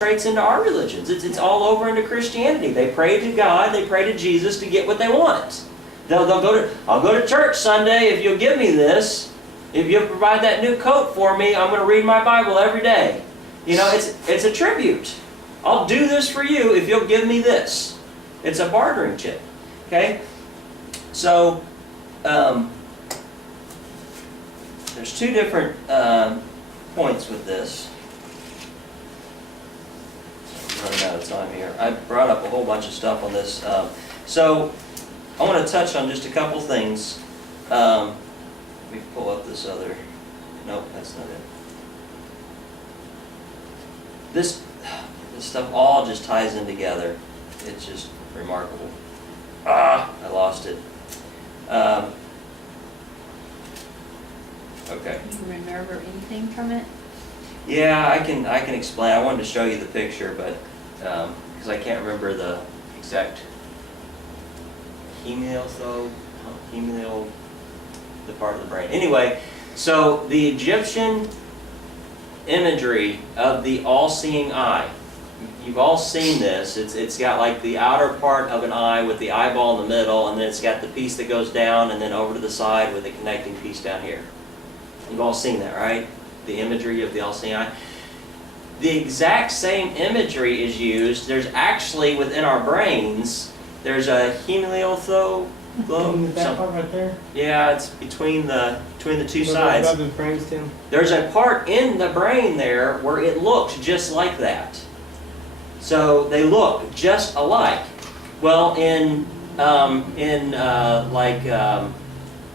Traits into our religions. It's all over into Christianity. They pray to God, they pray to Jesus to get what they want. They'll I'll go to church Sunday if you'll give me this. If you'll provide that new coat for me, I'm going to read my Bible every day. You know, it's a tribute. I'll do this for you if you'll give me this. It's a bartering chip. Okay? So, there's two different points with this. Running out of time here. I brought up a whole bunch of stuff on this. So I want to touch on just a couple things. Let me pull up this other. Nope, that's not it. This stuff all just ties in together. It's just remarkable. I lost it. Okay. Do you remember anything from it? Yeah, I can explain. I wanted to show you the picture, but because I can't remember the exact hemio, the part of the brain. Anyway, so the Egyptian imagery of the all-seeing eye. You've all seen this. It's got like the outer part of an eye with the eyeball in the middle, and then it's got the piece that goes down and then over to the side with the connecting piece down here. You've all seen that, right? The imagery of the all-seeing eye. The exact same imagery is used. There's actually within our brains, there's a hemiothalobe. That part right there? Yeah, it's between the two What sides. about the brainstem? There's a part in the brain there where it looks just like that. So they look just alike. Well, in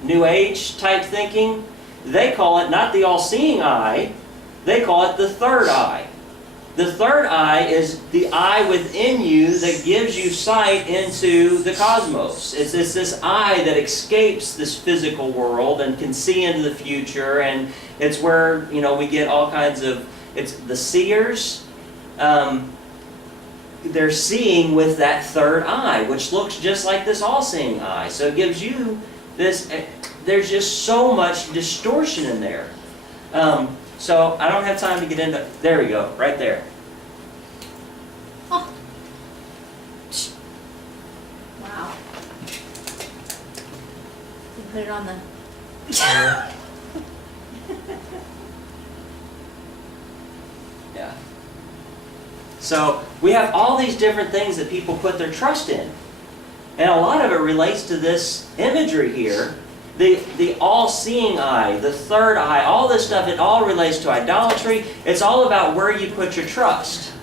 New Age type thinking, they call it not the all-seeing eye, they call it the third eye. The third eye is the eye within you that gives you sight into the cosmos. It's this eye that escapes this physical world and can see into the future, and it's where, you know, we get all kinds of, it's the seers, they're seeing with that third eye, which looks just like this all-seeing eye. So it gives you this, there's just so much distortion in there. So I don't have time to get into, there we go, right there. Oh. Wow. You put it on the... Yeah. So we have all these different things that people put their trust in. And a lot of it relates to this imagery here. The all-seeing eye, the third eye, all this stuff, it all relates to idolatry. It's all about where you put your trust.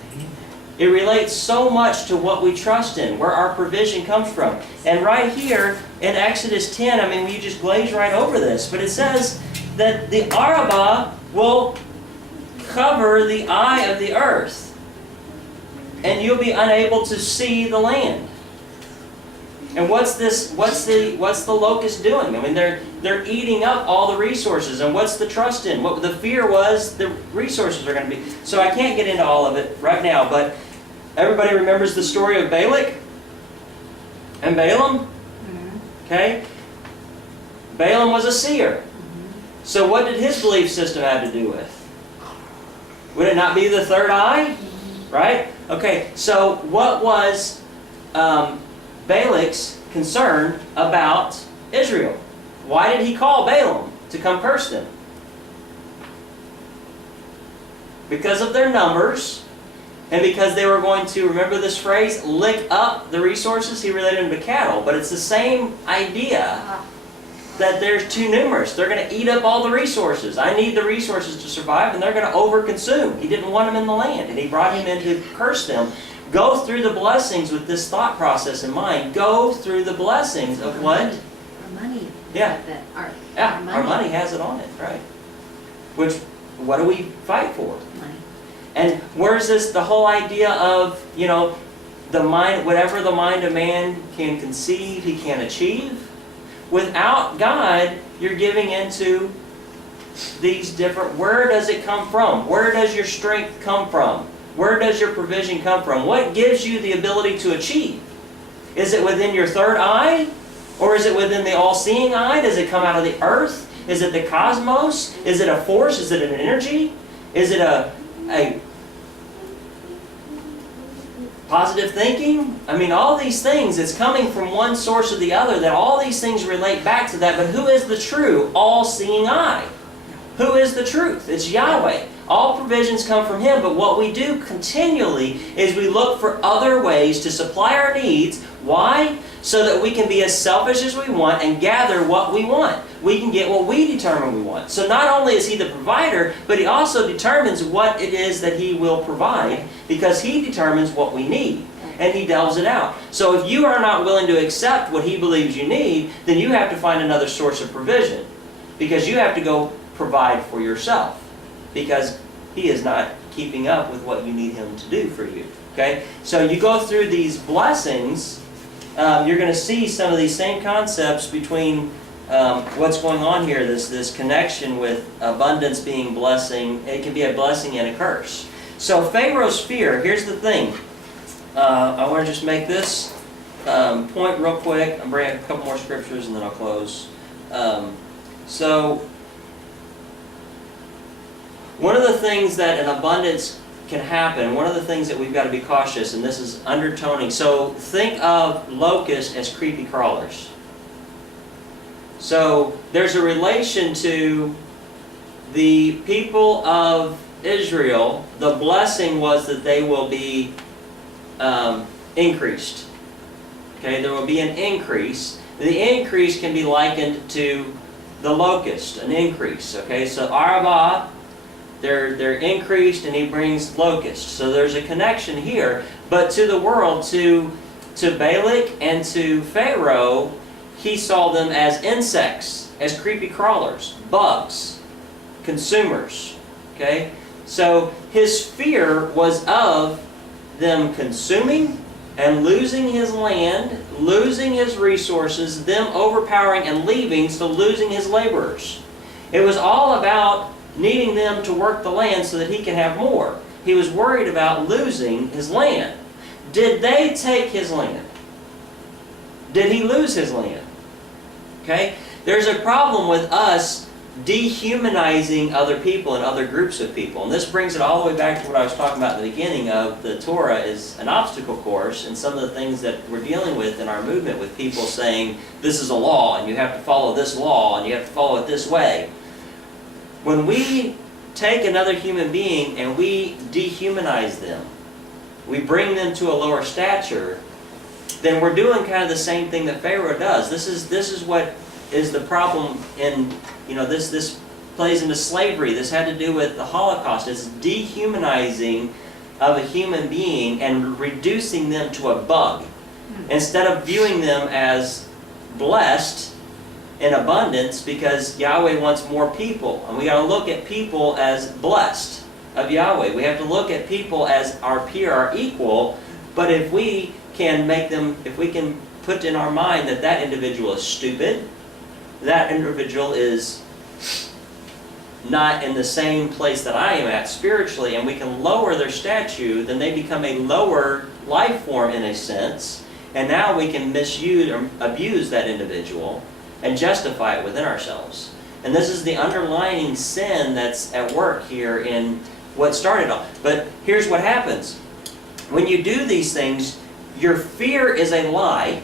It relates so much to what we trust in, where our provision comes from. And right here in Exodus 10, I mean, you just glaze right over this, but it says that the Arabah will cover the eye of the earth, and you'll be unable to see the land. And what's the locust doing? I mean, they're eating up all the resources. And what's the trust in? What the fear was, the resources are going to be. So I can't get into all of it right now, but everybody remembers the story of Balak and Balaam? Okay? Balaam was a seer. So what did his belief system have to do with? Would it not be the third eye? Right? Okay, so what was Balak's concern about Israel? Why did he call Balaam to come curse them? Because of their numbers, and because they were going to, remember this phrase, lick up the resources. He related them to cattle, but it's the same idea that they're too numerous. They're going to eat up all the resources. I need the resources to survive, and they're going to overconsume. He didn't want them in the land, and he brought him in to curse them. Go through the blessings with this thought process in mind. Go through the blessings of what? Our money. Yeah. Our money has it on it, right? Which, what do we fight for? Money. And where's this, the whole idea of, you know, the mind, whatever the mind of man can conceive, he can achieve. Without God, you're giving into these different, where does it come from? Where does your strength come from? Where does your provision come from? What gives you the ability to achieve? Is it within your third eye? Or is it within the all-seeing eye? Does it come out of the earth? Is it the cosmos? Is it a force? Is it an energy? Is it a Positive thinking, I mean, all these things, it's coming from one source or the other, that all these things relate back to that. But who is the true, all-seeing eye? Who is the truth? It's Yahweh. All provisions come from Him, but what we do continually is we look for other ways to supply our needs. Why? So that we can be as selfish as we want and gather what we want. We can get what we determine we want. So not only is He the provider, but He also determines what it is that He will provide, because He determines what we need. And He delves it out. So if you are not willing to accept what He believes you need, then you have to find another source of provision. Because you have to go provide for yourself. Because He is not keeping up with what you need Him to do for you. Okay? So you go through these blessings, you're going to see some of these same concepts between what's going on here, this connection with abundance being blessing. It can be a blessing and a curse. So Pharaoh's fear, here's the thing. I want to just make this point real quick. I'm bringing a couple more scriptures and then I'll close. So one of the things that an abundance can happen, one of the things that we've got to be cautious, and this is undertoning. So think of locusts as creepy crawlers. So there's a relation to the people of Israel. The blessing was that they will be increased. Okay, there will be an increase. The increase can be likened to the locust, an increase. Okay, so Arabah, they're increased, and He brings locusts. So there's a connection here. But to the world, to Balak and to Pharaoh, he saw them as insects, as creepy crawlers, bugs, consumers. Okay? So his fear was of them consuming and losing his land, losing his resources, them overpowering and leaving, so losing his laborers. It was all about needing them to work the land so that he can have more. He was worried about losing his land. Did they take his land? Did he lose his land? Okay? There's a problem with us dehumanizing other people and other groups of people. And this brings it all the way back to what I was talking about at the beginning of the Torah is an obstacle course, and some of the things that we're dealing with in our movement with people saying, this is a law, and you have to follow this law, and you have to follow it this way. When we take another human being and we dehumanize them, we bring them to a lower stature, then we're doing kind of the same thing that Pharaoh does. This is what is the problem in, this plays into slavery. This had to do with the Holocaust. It's dehumanizing of a human being and reducing them to a bug. Instead of viewing them as blessed in abundance, because Yahweh wants more people. And we got to look at people as blessed of Yahweh. We have to look at people as our peer, our equal. But if we can put in our mind that that individual is stupid, that individual is not in the same place that I am at spiritually, and we can lower their stature, then they become a lower life form in a sense, and now we can misuse or abuse that individual and justify it within ourselves. And this is the underlying sin that's at work here in what started all. But here's what happens. When you do these things, your fear is a lie.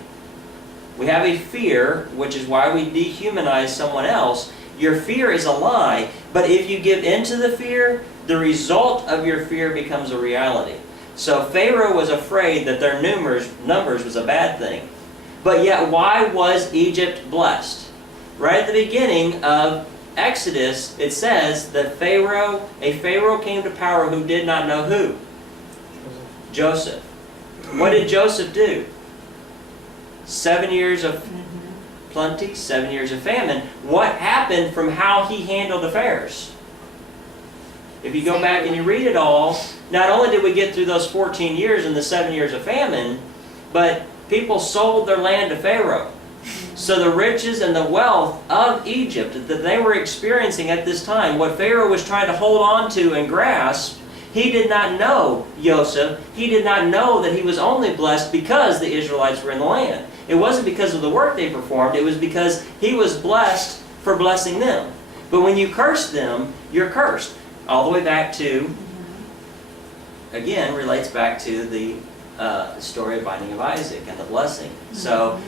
We have a fear, which is why we dehumanize someone else. Your fear is a lie, but if you give in to the fear, the result of your fear becomes a reality. So Pharaoh was afraid that their numbers was a bad thing. But yet, why was Egypt blessed? Right at the beginning of Exodus, it says that a Pharaoh came to power who did not know who? Joseph. What did Joseph do? 7 years of plenty, 7 years of famine. What happened from how he handled affairs? If you go back and you read it all, not only did we get through those 14 years and the 7 years of famine, but people sold their land to Pharaoh. So the riches and the wealth of Egypt that they were experiencing at this time, what Pharaoh was trying to hold on to and grasp, he did not know Joseph. He did not know that he was only blessed because the Israelites were in the land. It wasn't because of the work they performed. It was because he was blessed for blessing them. But when you curse them, you're cursed. All the way back to, again, relates back to the the story of binding of Isaac and the blessing. So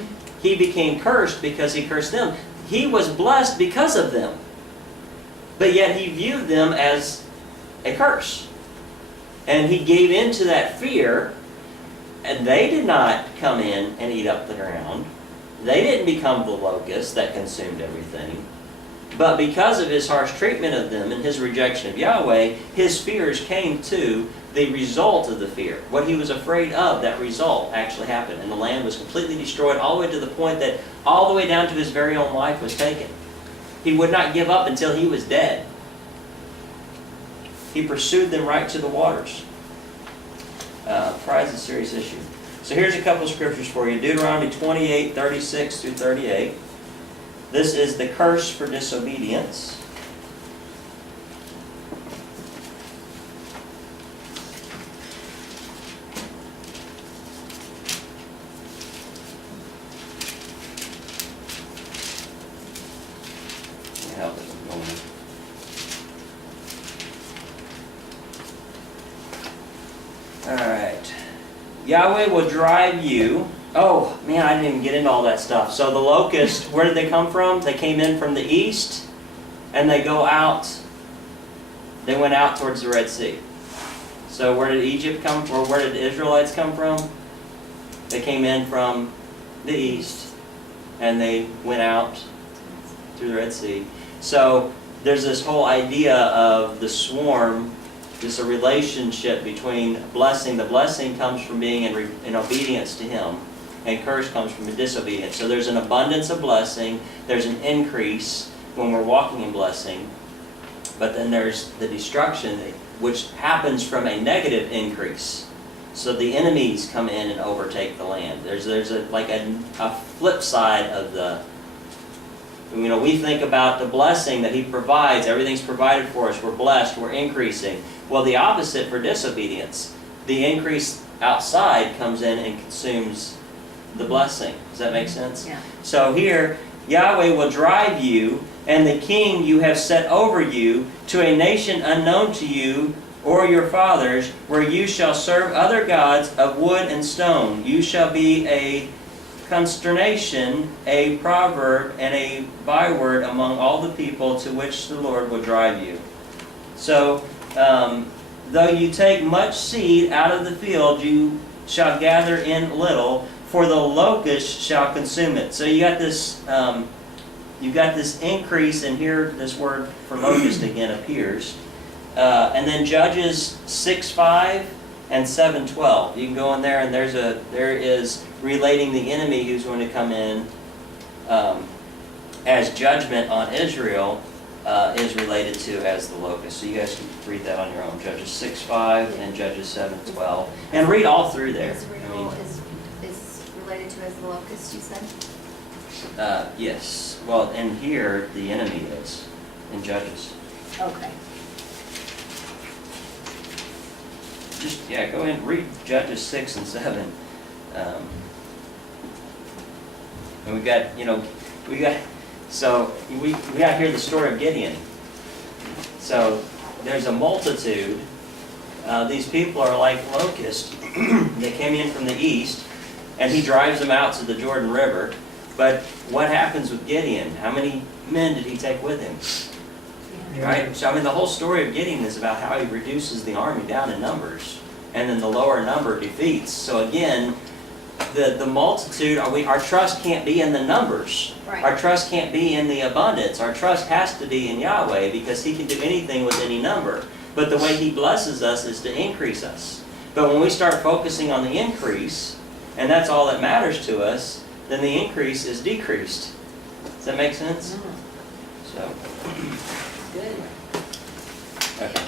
he became cursed because he cursed them. He was blessed because of them. But yet he viewed them as a curse. And he gave in to that fear, and they did not come in and eat up the ground. They didn't become the locust that consumed everything. But because of his harsh treatment of them and his rejection of Yahweh, his fears came to the result of the fear. What he was afraid of, that result actually happened. And the land was completely destroyed all the way to the point that all the way down to his very own life was taken. He would not give up until he was dead. He pursued them right to the waters. Pride is a serious issue. So here's a couple of scriptures for you. Deuteronomy 28, 36 through 38. This is the curse for disobedience. Help it from going. Alright. Yahweh will drive you. Oh, man, I didn't even get into all that stuff. So the locust, where did they come from? They came in from the east, and they go out. They went out towards the Red Sea. So where did Egypt come from, or where did the Israelites come from? They came in from the east, and they went out through the Red Sea. So there's this whole idea of the swarm. There's a relationship between blessing. The blessing comes from being in obedience to Him, and curse comes from disobedience. So there's an abundance of blessing. There's an increase when we're walking in blessing. But then there's the destruction, which happens from a negative increase. So the enemies come in and overtake the land. There's a flip side of the. We think about the blessing that He provides. Everything's provided for us. We're blessed. We're increasing. Well, the opposite for disobedience. The increase outside comes in and consumes the blessing. Does that make sense? Yeah. So here, Yahweh will drive you and the king you have set over you to a nation unknown to you or your fathers, where you shall serve other gods of wood and stone. You shall be a consternation, a proverb, and a byword among all the people to which the Lord will drive you. So, though you take much seed out of the field, you shall gather in little, for the locust shall consume it. So you got this, increase, and here this word for locust again appears. And then Judges 6:5 and 7:12. You can go in there, and there is relating the enemy who's going to come in as judgment on Israel is related to as the locust. So you guys can read that on your own. Judges 6:5 and Judges 7:12, and read all through there. Israel is related to as the locust, you said? Yes. Well, and here the enemy is in Judges. Okay. Just go ahead and read Judges 6 and 7. And we got here the story of Gideon. So there's a multitude. These people are like locusts. They came in from the east, and he drives them out to the Jordan River. But what happens with Gideon? How many men did he take with him? Right? So the whole story of Gideon is about how he reduces the army down in numbers, and then the lower number defeats. So again, the multitude, our trust can't be in the numbers. Right. Our trust can't be in the abundance. Our trust has to be in Yahweh, because He can do anything with any number. But the way He blesses us is to increase us. But when we start focusing on the increase, and that's all that matters to us, then the increase is decreased. Does that make sense? So. Good. Okay.